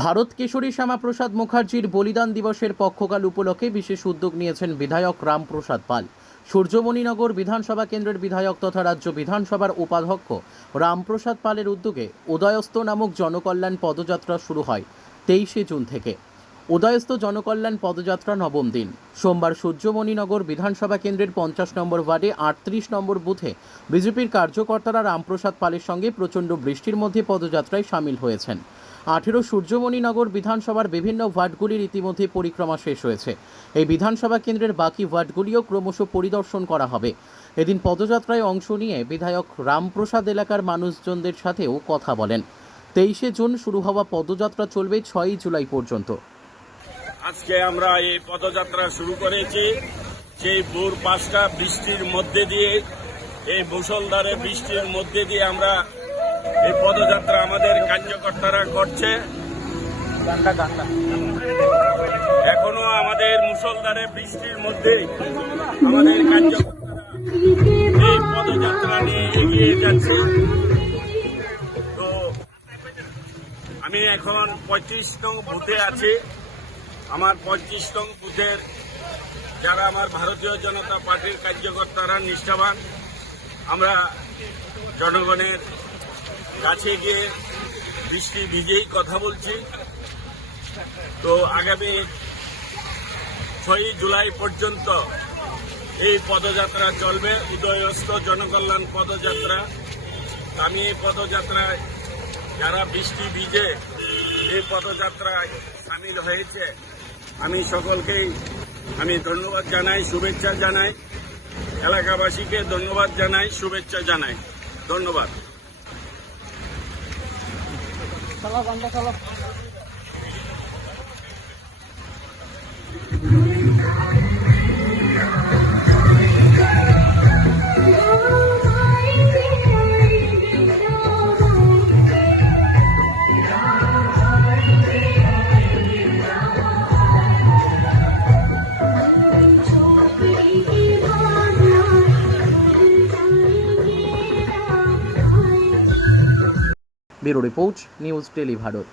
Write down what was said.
ভারত কেশরী শ্যামাপ্রসাদ মুখার্জির বলিদান দিবসের পক্ষকাল উপলক্ষে বিশেষ উদ্যোগ নিয়েছেন বিধায়ক রামপ্রসাদ পাল। সূর্যমণিনগর বিধানসভা কেন্দ্রের বিধায়ক তথা রাজ্য বিধানসভার উপাধ্যক্ষ রামপ্রসাদ পালের উদ্যোগে উদয়স্ত নামক জনকল্যাণ পদযাত্রা শুরু হয় 23 জুন থেকে। উদয়স্ত জনকল্যাণ পদযাত্রা নবম দিন সোমবার সূর্যমণিনগর বিধানসভা কেন্দ্রের 50 নম্বর ওয়ার্ডে 38 নম্বর বুথে বিজেপির কার্যকর্তারা রামপ্রসাদ পালের সঙ্গে প্রচণ্ড বৃষ্টির মধ্যে পদযাত্রায় সামিল হয়েছেন। 18 সূর্যমণিনগর বিধানসভার বিভিন্ন ওয়ার্ডগুলির ইতিমধ্যে পরিক্রমা শেষ হয়েছে। এই বিধানসভা কেন্দ্রের বাকি ওয়ার্ডগুলিও ক্রমশ পরিদর্শন করা হবে। এদিন পদযাত্রায় অংশ নিয়ে বিধায়ক রামপ্রসাদ এলাকার মানুষজনদের সাথেও কথা বলেন। 23 জুন শুরু হওয়া পদযাত্রা চলবে 6 জুলাই পর্যন্ত। আজকে আমরা এই পদযাত্রা শুরু করেছি সেই ভোর 5টা বৃষ্টির মধ্যে দিয়ে, এই মুষলধারে বৃষ্টির মধ্যে দিয়ে আমরা এই পদযাত্রা আমাদের কার্যকর্তারা করছে। এখনো আমাদের মুষলধারে বৃষ্টির মধ্যে আমাদের কার্যকর্তারা এই পদযাত্রা নিয়ে এগিয়ে যাচ্ছে। তো আমি এখন 25 নং বুথে আছি। আমার 25 নং বুথের যারা আমার ভারতীয় জনতা পার্টির কার্যকর্তারা নিষ্ঠাবান, আমরা জনগণের কাছে গিয়ে বৃষ্টি ভিজেই কথা বলছি। তো আগামী 6 জুলাই পর্যন্ত এই পদযাত্রা চলবে, উদয়স্ত জনকল্যাণ পদযাত্রা। আমি এই পদযাত্রায় যারা বৃষ্টি ভিজে এই পদযাত্রায় সামিল হয়েছে, আমি সকলকেই ধন্যবাদ জানাই, শুভেচ্ছা জানাই। এলাকাবাসীকে ধন্যবাদ জানাই, শুভেচ্ছা জানাই। ধন্যবাদ। Bureau report, News Tele Bharat.